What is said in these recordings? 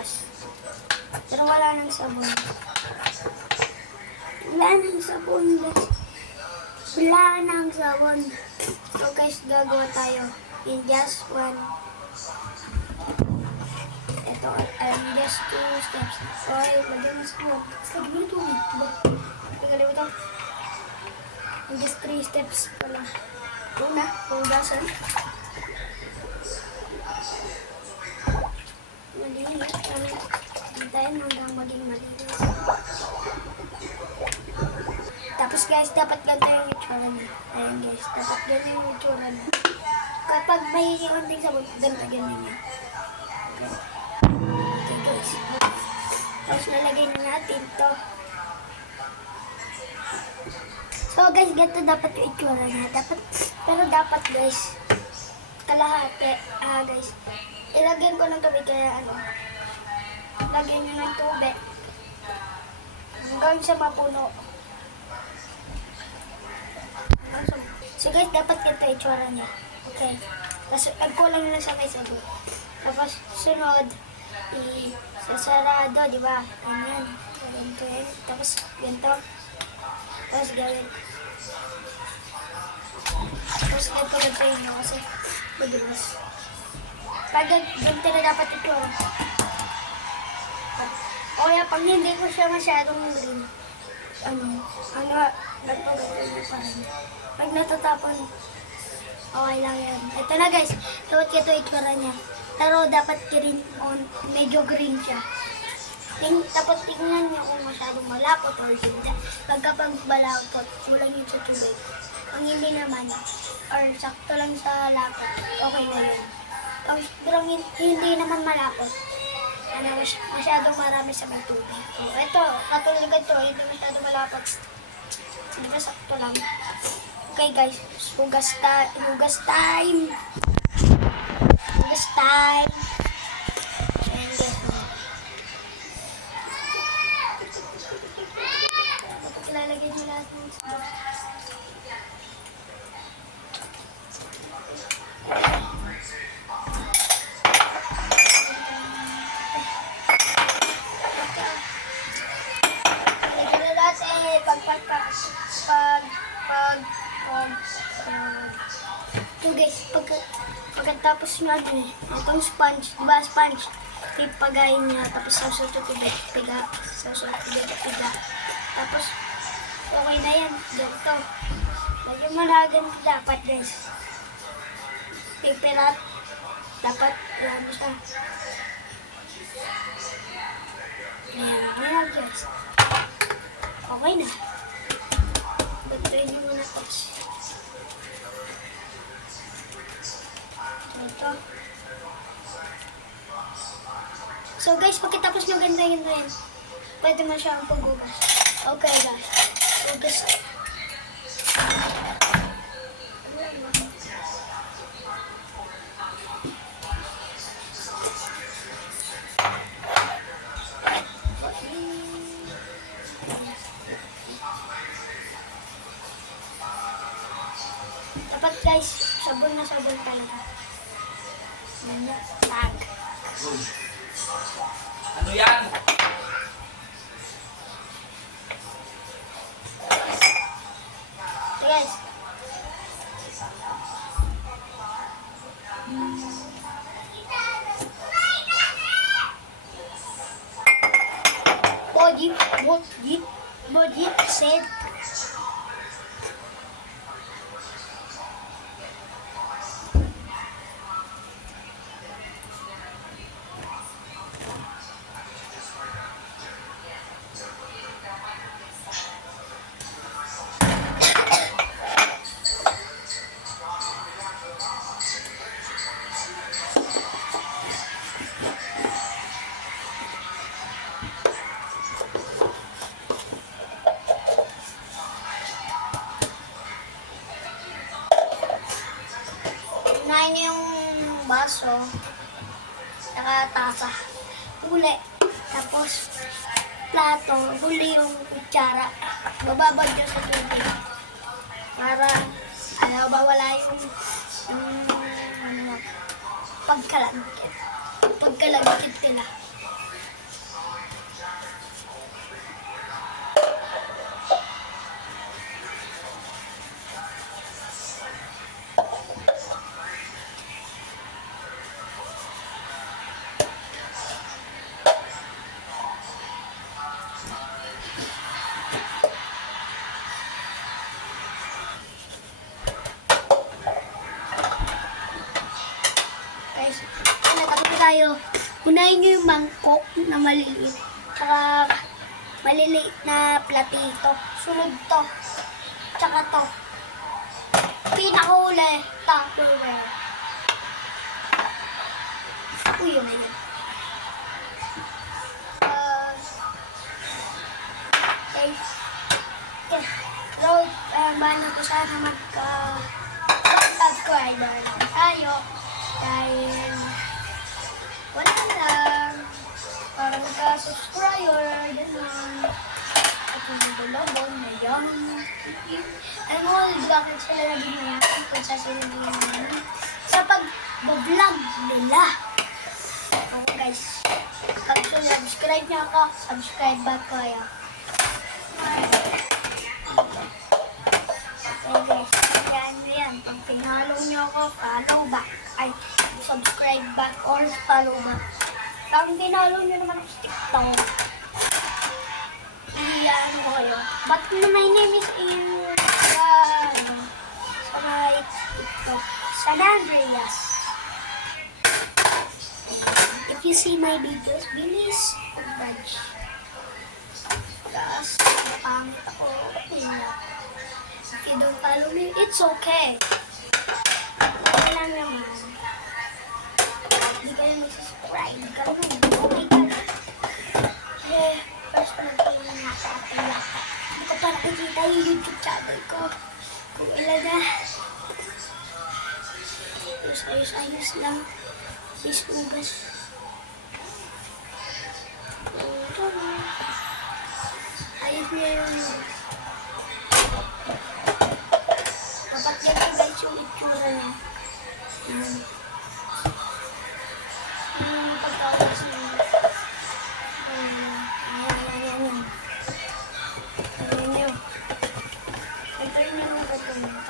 hugas. Pero wala nang sabon. Wala nang sabon, guys. Wala nang sabon. So guys, gagawa tayo in just one. Ito, just 2 steps. Okay, lagyan mo sa buwan. Lagyan mo ito. Lagyan mo ito. In just 3 steps pala. Una, hugasan. Malinis. Hintayin hanggang maging malinis. Tapos guys, dapat ganito yung itsura niya. Ayan guys, dapat ganito yung itsura niya. Kapag may konting sabon, ganito niya. Okay guys. Tapos nalagay na natin to. So guys, ganito dapat yung itsura niya. Pero dapat guys, kalahati. Guys, ilagyan ko ng tubig kaya lagyan nyo ng tubig hanggang sa mapuno. So guys, dapat ganito yung itsura niya. Okay. Tapos agkulang nyo lang sa may sabon. Tapos sunod, isasarado, di ba? Ganyan. Ganito yun. Tapos ganito. Tapos gawin. Tapos ganito yun kasi madulas. Pag ganito na dapat ito. O kaya pag hindi ko siya masyadong green, ganito pa rin. Pag natatapon, okay lang yan. Ito na guys, dapat ito itsura niya. Pero dapat green on, medyo green siya. Dapat tingnan niyo kung masyadong malapot or hindi. Pagkapag malapot, mula yun sa tubig. Ang hindi naman, or sakto lang sa lapot, okay na yun. Pero hindi naman malapot. Masyadong marami sa may tubig. So, ito, katulad ito, hindi masyadong malapot. Hindi ba sakto lang. Okay guys, hugas time. Hugas time. And dapat ilalagay nyo lahat ng sabon. So guys, pagkatapos nyo itong sponge, diba sponge, ipagayin nyo, tapos sasot ito piga. Tapos, okay na yan, ganito. Lagyan mo na ganito dapat guys. Pipirat, dapat, yan mo siya. Ayan guys. Okay na. Batuin nyo muna tapos. Ito. So guys, pagkatapos nyo ganda yan, pwede mo siyang paghugas. Okay guys. Hugas. Dapat guys, sabon na sabon talaga. Ganyan. Lag. Ano yan? Guys. Body set. Unahin niyo yung baso, saka tasa, huli, tapos plato, huli yung kutsara, bababad niyo sa tubig para bawala yung pagkalagkit nila. tayo, unahin nyo yung mangkok na maliliit. Tsaka maliliit na platito. Sunod to. Tsaka to. Pinakahuli, Tupperware. Uy, yun na yun. Okay. Road, bana ko sana subscriber tayo. Dahil wala lang. Para magka-subscriber, gano'n. At yung nagulabon, mayaman. Alam mo, bakit sila naging mayaman kung sa sila naging mayaman? Sa pag-vlog nila. Ako guys, pag subscribe niyo ako, subscribe back ko kayo. Okay guys, yan. Pag pinalo niyo ako, follow back. Ay, subscribe back or follow back. Pag pinalo niyo naman ako sa TikTok, ano ko kayo. But my name is in sa my TikTok, San Andreas. If you see my videos, bilis mag-badge. Tapos, pangit ako. If you don't follow me, it's okay. Okay lang naman. Hindi kayo mag-subscribe. Okay ka. Eh, first nagkaroon nga sa ating lahat. Hindi ko pa nakikita yung YouTube channel ko. Kung ilan na. Ayos lang. Isubas. Ayos niya yun. Dapat ganyan guys yung itsura niya. Pagkakas niya. Ayan. Ayan nyo. Ito yun yung ito.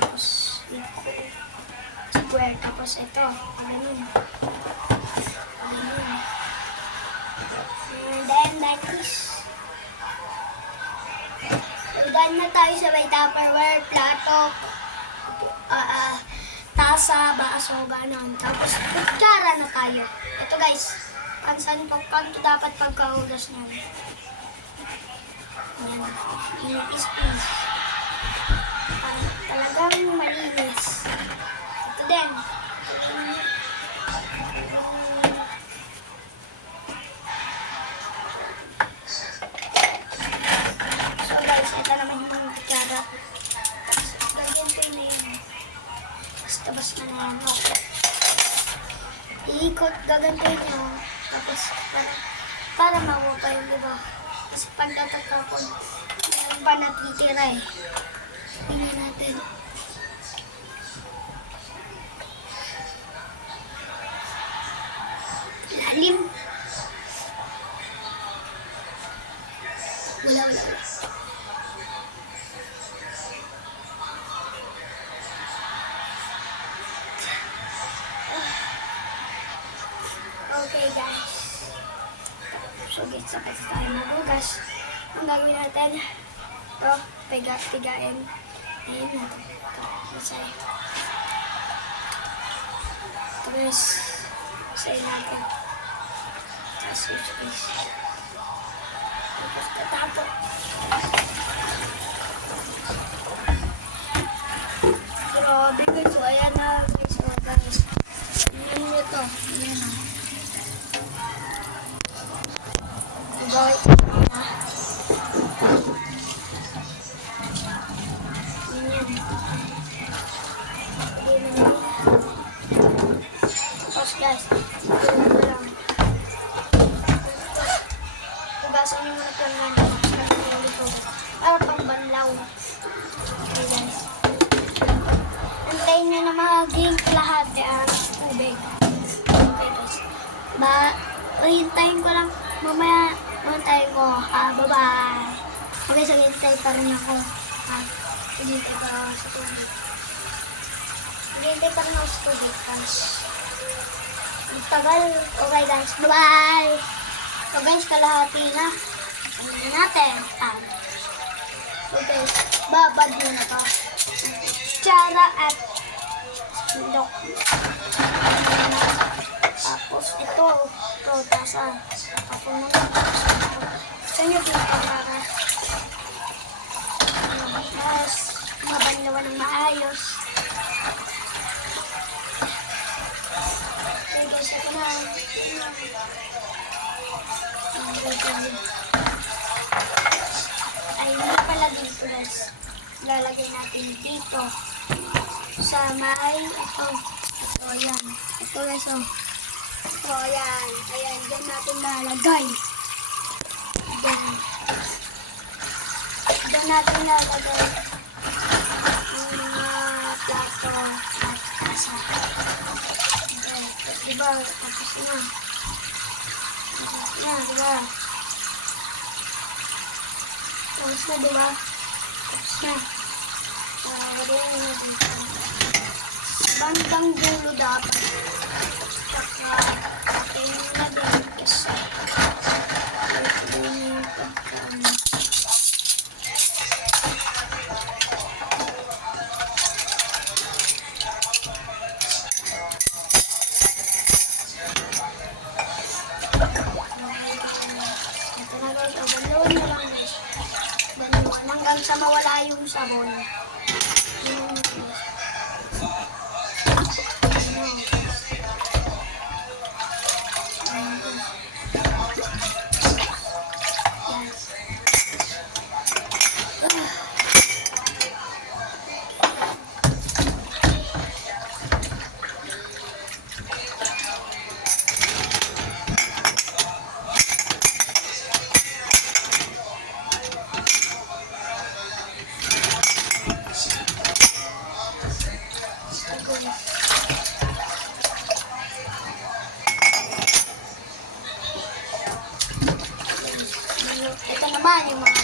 Tapos ito. Square. Tapos ito. Ganun. And then like this. Dahil na tayo sa may Tupperware, plato, tasa, baso, ganon. Tapos, kutsara na tayo. Ito guys, kanto dapat pagkahugas niyan. Ayan, inipis-pis. Talagang malinis. Ito din. Ito naman yung mga kutsara. Ganyan po na yun. Basta na yan. Okay. Iikot, gagantuin nyo. Tapos, para makuha pa yung iba. Kasi pag tatatapon, meron pa natitira eh. Tingnan natin. Lalim. Wala. Okay guys. So guys, sabay tayo magugas. Ang gagawin natin, ito, pigain. Ayan natin. Ito, masay. Ito guys, masay natin. Tapos switch guys. Tapos tatapo. Grabe guys, so ayan na guys. So guys, ayan nyo ito. Ayan na. Guys, tapos guys, ito lang. Hugasan nyo muna itong para pang banlaw. Okay guys. Antayin nyo na maging lahat ang tubig. Okay guys. Hintayin ko lang mamaya. Hintayin ko. Bye-bye. Okay, so hintay pa rin ako. Hintay pa ako sa tubig. Hintay pa rin ako sa tubig, guys. Ang tagal. Okay, guys. Bye-bye. So, guys, kalahati na. Ano na natin? So, guys, babad muna pa. Tsara at sindok. Tapos, ito. tasa. Tapos naman. Sa inyo, pinakara. Mas mabanlawan ng maayos. Okay guys, ito na. Ay, hindi pala dito guys. Lalagay natin dito. Sa may, ito. Ito, ayan. Ito guys, oh. Ito, ayan. Ayan, dyan natin lalagay. Dyan. Dyan natin lalagay ang mga plato at tasa. Okay. Diba? Tapos na. Tapos na, diba? Tapos na, diba? Tapos na. Lagyan na dito. Bandang dulo dapat. Tsaka, kainin na din kasi. Ito yung pagkaan. Ito na guys, o banluan na lang guys. Banluan hanggang sa mawala yung sabon. Yun guys. Ito naman yung mga